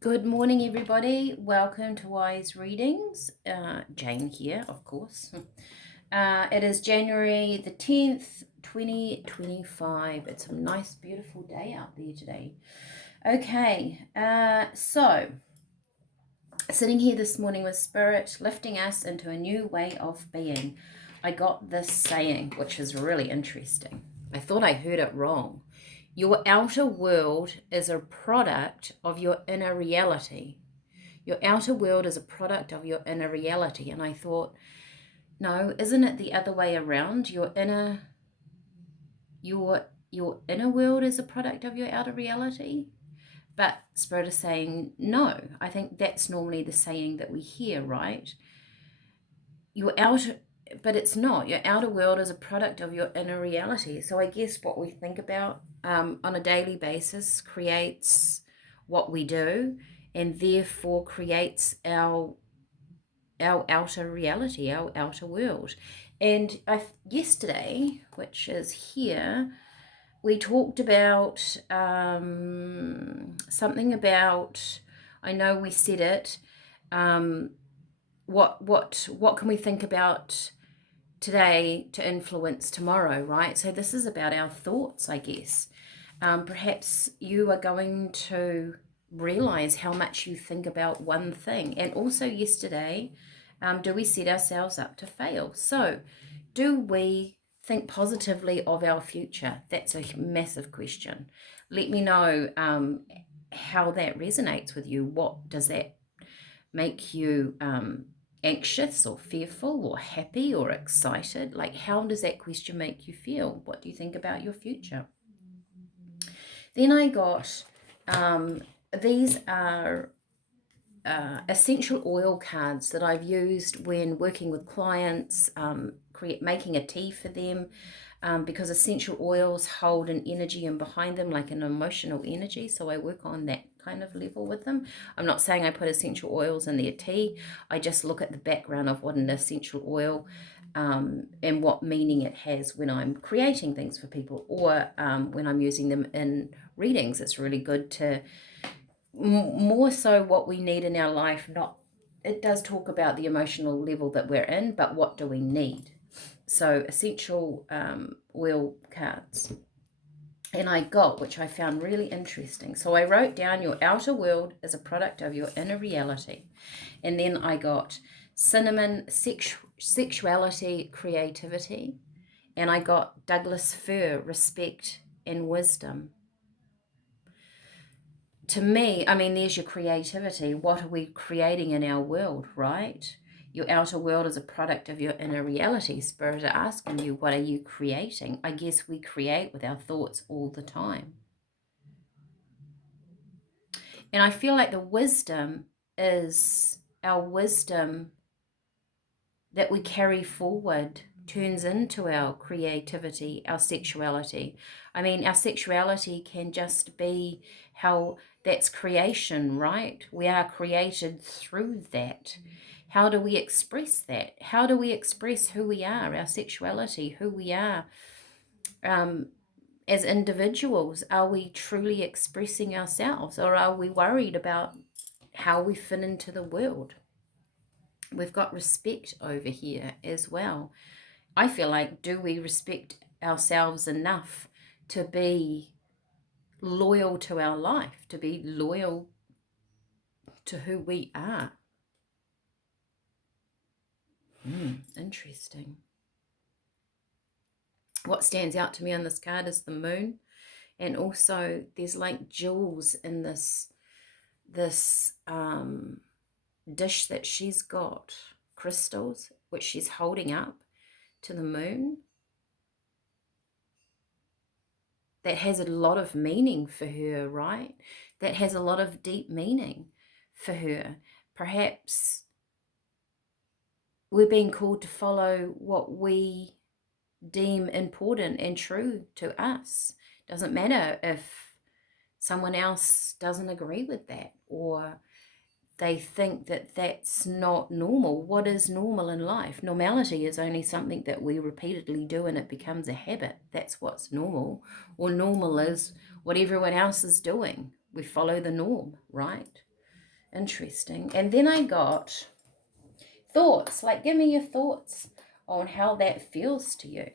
Good morning, everybody. Welcome to Wise Readings. Jane here, of course. It is January the 10th, 2025. It's a nice, beautiful day out there today. Okay, so sitting here this morning with Spirit, lifting us into a new way of being. I got this saying, which is really interesting. I thought I heard it wrong. Your outer world is a product of your inner reality. Your outer world is a product of your inner reality. And I thought, no, isn't it the other way around? Your inner world is a product of your outer reality. But Spirit is saying, no. I think that's normally the saying that we hear, right? Your outer, but it's not. Your outer world is a product of your inner reality. So I guess what we think about on a daily basis creates what we do, and therefore creates our outer reality, our outer world. And yesterday, which is here, we talked about something about. I know we said it. What can we think about today to influence tomorrow, right? So this is about our thoughts, I guess. Perhaps you are going to realize how much you think about one thing. And also yesterday, do we set ourselves up to fail? So do we think positively of our future? That's a massive question. Let me know how that resonates with you. What does that make you anxious or fearful or happy or excited? Like, how does that question make you feel? What do you think about your future? Then I got these are essential oil cards that I've used when working with clients, making a tea for them, because essential oils hold an energy in behind them, like an emotional energy. So I work on that kind of level with them. I'm not saying I put essential oils in their tea. I just look at the background of what an essential oil and what meaning it has when I'm creating things for people, or when I'm using them in readings. It's really good to more so what we need in our life. Not, it does talk about the emotional level that we're in, but what do we need? So essential oil cards. And I got, which I found really interesting. So I wrote down your outer world is a product of your inner reality. And then I got cinnamon, sexuality, creativity. And I got Douglas Fir, respect and wisdom. To me, I mean, there's your creativity. What are we creating in our world, right? Your outer world is a product of your inner reality. Spirit are asking you, what are you creating? I guess we create with our thoughts all the time. And I feel like the wisdom is our wisdom that we carry forward turns into our creativity, our sexuality. I mean, our sexuality can just be how that's creation, right? We are created through that. How do we express that? How do we express who we are, our sexuality, who we are as individuals? Are we truly expressing ourselves, or are we worried about how we fit into the world? We've got respect over here as well. I feel like, do we respect ourselves enough to be loyal to our life, to be loyal to who we are? Interesting. What stands out to me on this card is the moon, and also there's like jewels in this dish that she's got, crystals, which she's holding up to the moon. That has a lot of meaning for her, right? That has a lot of deep meaning for her. Perhaps we're being called to follow what we deem important and true to us. Doesn't matter if someone else doesn't agree with that, or they think that that's not normal. What is normal in life? Normality is only something that we repeatedly do and it becomes a habit. That's what's normal. Or normal is what everyone else is doing. We follow the norm, right? Interesting. And then I got thoughts. Like, give me your thoughts on how that feels to you.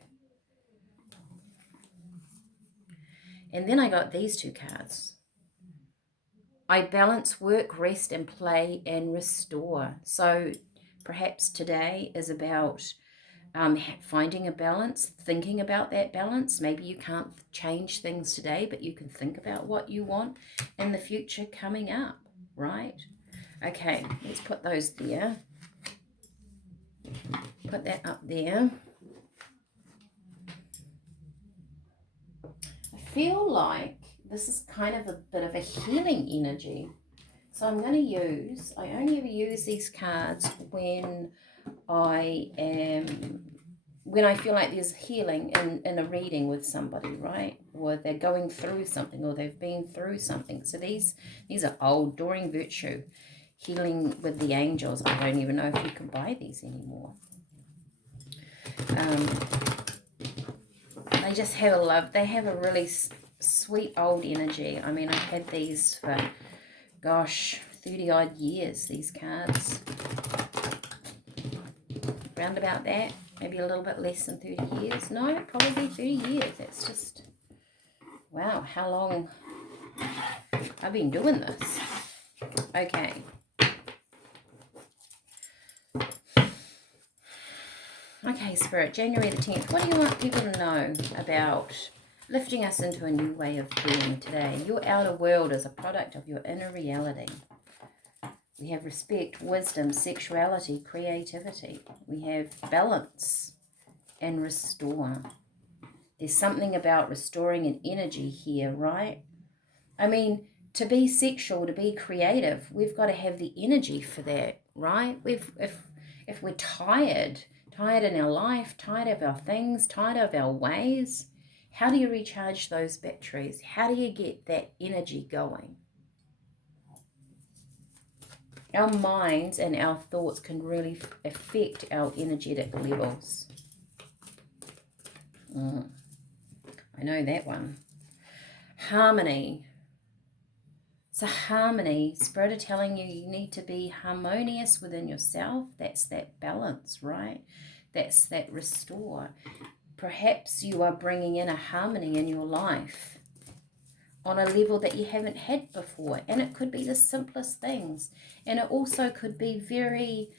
And then I got these two cards. I balance work, rest, and play, and restore. So perhaps today is about finding a balance, thinking about that balance. Maybe you can't change things today, but you can think about what you want in the future coming up, right? Okay, let's put those there. Put that up there. I feel like this is kind of a bit of a healing energy. So I'm going to I only ever use these cards when I feel like there's healing in a reading with somebody, right? Or they're going through something, or they've been through something. So these are old, Doreen Virtue, Healing with the Angels. I don't even know if you can buy these anymore. They just have they have a really sweet old energy. I mean, I've had these for, gosh, 30 odd years, these cards. Round about that, maybe a little bit less than 30 years. No, probably 30 years. That's just, wow, how long I've been doing this. Okay. Okay, Spirit, January the 10th. What do you want people to know about lifting us into a new way of being today? Your outer world is a product of your inner reality. We have respect, wisdom, sexuality, creativity. We have balance and restore. There's something about restoring an energy here, right? I mean, to be sexual, to be creative, we've got to have the energy for that, right? If we're tired in our life, tired of our things, tired of our ways, how do you recharge those batteries? How do you get that energy going? Our minds and our thoughts can really affect our energetic levels. I know that one. Harmony. So harmony, Spirit are telling you need to be harmonious within yourself. That's that balance, right? That's that restore. Perhaps you are bringing in a harmony in your life on a level that you haven't had before. And it could be the simplest things. And it also could be very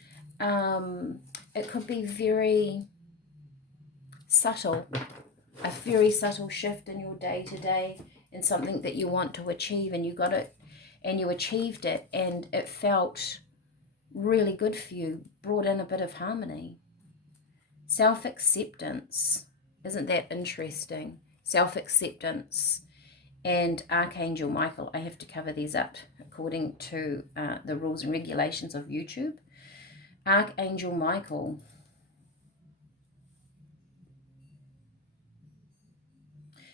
subtle. A very subtle shift in your day-to-day in something that you want to achieve, and you got it and you achieved it and it felt really good for you, brought in a bit of harmony. Self-acceptance, isn't that interesting? Self-acceptance and Archangel Michael. I have to cover these up according to the rules and regulations of YouTube. Archangel Michael.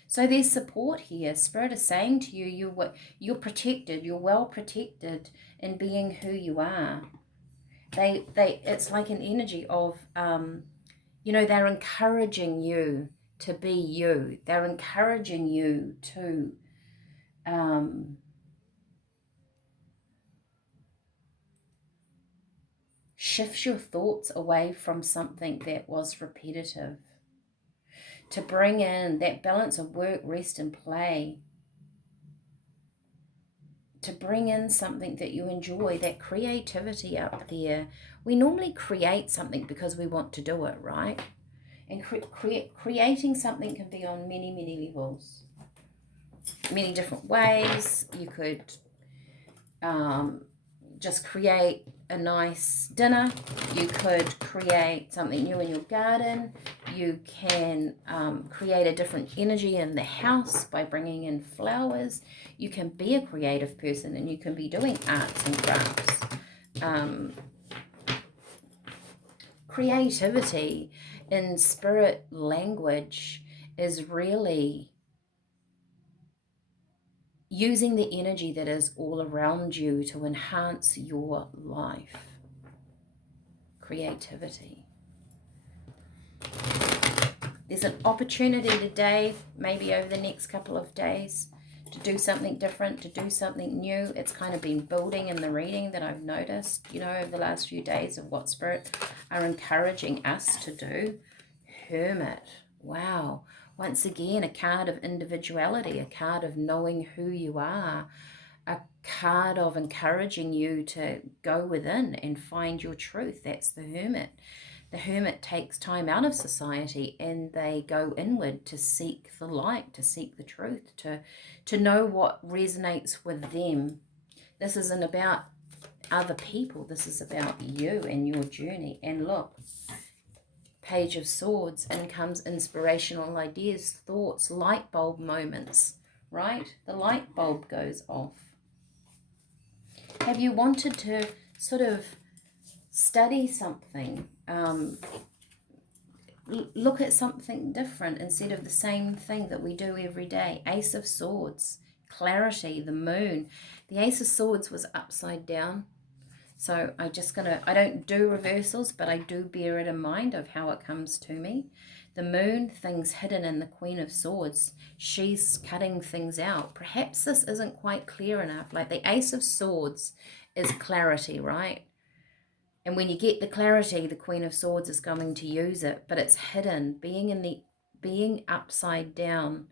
So there's support here. Spirit is saying to you, you're protected. You're well protected in being who you are. It's like an energy of, they're encouraging you to be you. They're encouraging you to shift your thoughts away from something that was repetitive, to bring in that balance of work, rest, and play, to bring in something that you enjoy, that creativity up there. We normally create something because we want to do it, right? And creating something can be on many, many levels, many different ways. You could just create a nice dinner. You could create something new in your garden. You can create a different energy in the house by bringing in flowers. You can be a creative person and you can be doing arts and crafts. Creativity in spirit language is really using the energy that is all around you to enhance your life. Creativity. There's an opportunity today, maybe over the next couple of days, to do something different, to do something new. It's kind of been building in the reading that I've noticed, you know, over the last few days of what Spirit are encouraging us to do. Hermit. Wow. Once again, a card of individuality, a card of knowing who you are, a card of encouraging you to go within and find your truth. That's the Hermit. The Hermit takes time out of society and they go inward to seek the light, to seek the truth, to know what resonates with them. This isn't about other people. This is about you and your journey. And look, Page of Swords, in comes inspirational ideas, thoughts, light bulb moments, right? The light bulb goes off. Have you wanted to sort of study something, look at something different instead of the same thing that we do every day? Ace of Swords, clarity, the moon. The Ace of Swords was upside down. So I don't do reversals, but I do bear it in mind of how it comes to me. The moon, things hidden in the Queen of Swords. She's cutting things out. Perhaps this isn't quite clear enough. Like the Ace of Swords is clarity, right? And when you get the clarity, the Queen of Swords is going to use it, but it's hidden. Being upside down,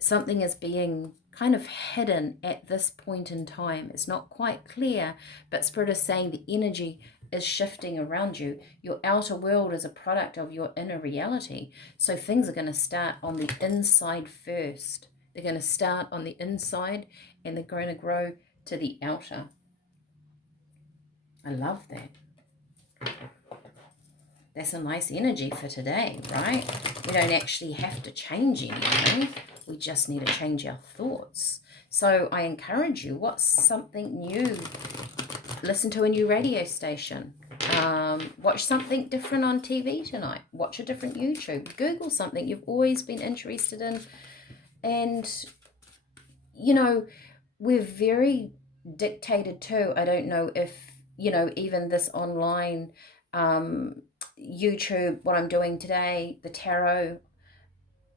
something is being kind of hidden at this point in time. It's not quite clear, but Spirit is saying the energy is shifting around you. Your outer world is a product of your inner reality. So things are going to start on the inside first. They're going to start on the inside and they're going to grow to the outer. I love that. That's a nice energy for today, right? We don't actually have to change anything. We just need to change our thoughts. So I encourage you, what's something new? Listen to a new radio station. Watch something different on TV tonight. Watch a different YouTube. Google something you've always been interested in. And, you know, we're very dictated to. I don't know if, you know, even this online YouTube, what I'm doing today, the tarot,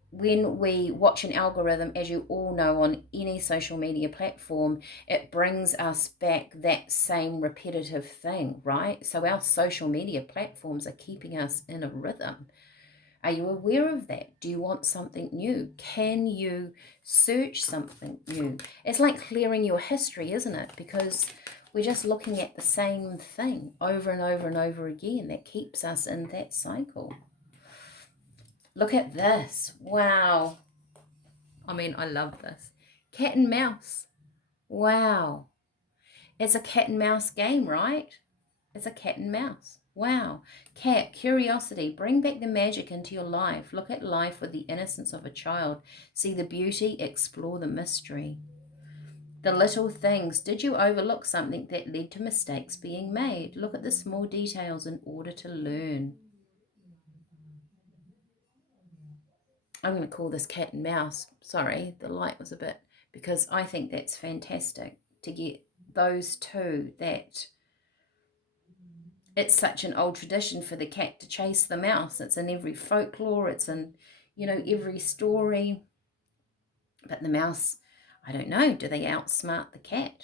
when we watch an algorithm, as you all know, on any social media platform, it brings us back that same repetitive thing, right? So our social media platforms are keeping us in a rhythm. Are you aware of that? Do you want something new? Can you search something new? It's like clearing your history, isn't it? Because we're just looking at the same thing over and over and over again. That keeps us in that cycle. Look at this. Wow. I mean, I love this. Cat and mouse. Wow. It's a cat and mouse game, right? It's a cat and mouse. Wow. Cat, curiosity. Bring back the magic into your life. Look at life with the innocence of a child. See the beauty, explore the mystery. The little things. Did you overlook something that led to mistakes being made? Look at the small details in order to learn. I'm going to call this cat and mouse. Sorry, the light was a bit, because I think that's fantastic to get those two, that it's such an old tradition for the cat to chase the mouse. It's in every folklore, it's in, you know, every story. But the mouse, I don't know, do they outsmart the cat?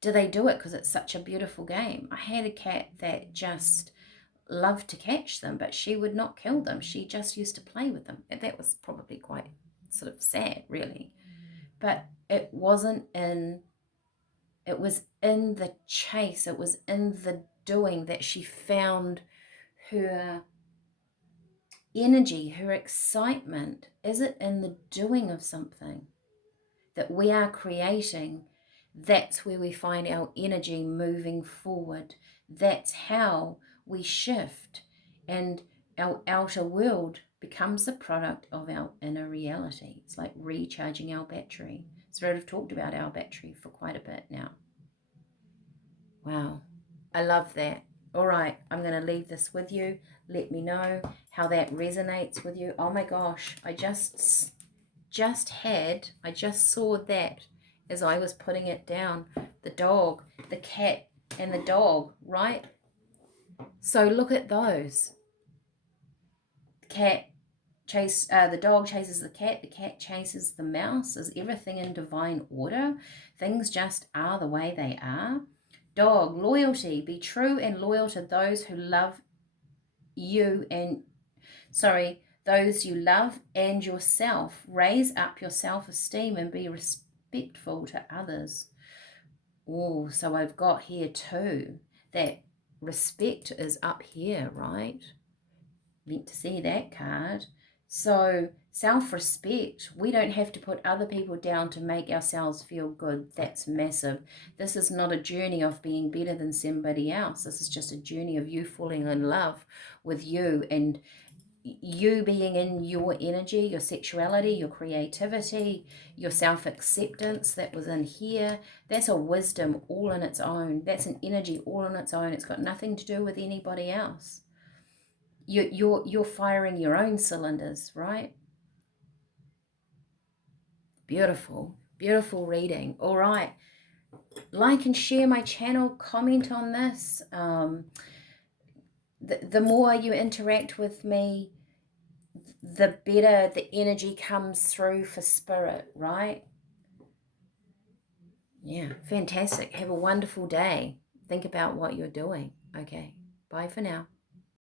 Do they do it because it's such a beautiful game? I had a cat that just loved to catch them, but she would not kill them. She just used to play with them. And that was probably quite sort of sad, really. But it wasn't in, it was in the chase, it was in the doing that she found her energy, her excitement. Is it in the doing of something that we are creating? That's where we find our energy moving forward. That's how we shift, and our outer world becomes the product of our inner reality. It's like recharging our battery. Spirit have talked about our battery for quite a bit now. Wow, I love that. All right, I'm going to leave this with you. Let me know how that resonates with you. Oh my gosh, I just saw that as I was putting it down. The dog, the cat, and the dog, right? So look at those. The cat the dog chases the cat chases the mouse. Is everything in divine order? Things just are the way they are. Dog, loyalty. Be true and loyal to those who love you and, those you love and yourself. Raise up your self-esteem and be respectful to others. Oh, so I've got here too that respect is up here, right? Meant to see that card. So self-respect, we don't have to put other people down to make ourselves feel good. That's massive. This is not a journey of being better than somebody else. This is just a journey of you falling in love with you and you being in your energy, your sexuality, your creativity, your self-acceptance that was in here. That's a wisdom all in its own. That's an energy all on its own. It's got nothing to do with anybody else. You're firing your own cylinders, right? Beautiful, beautiful reading. All right, like and share my channel, comment on this. The more you interact with me, the better the energy comes through for spirit, right? Yeah, fantastic. Have a wonderful day. Think about what you're doing. Okay, bye for now.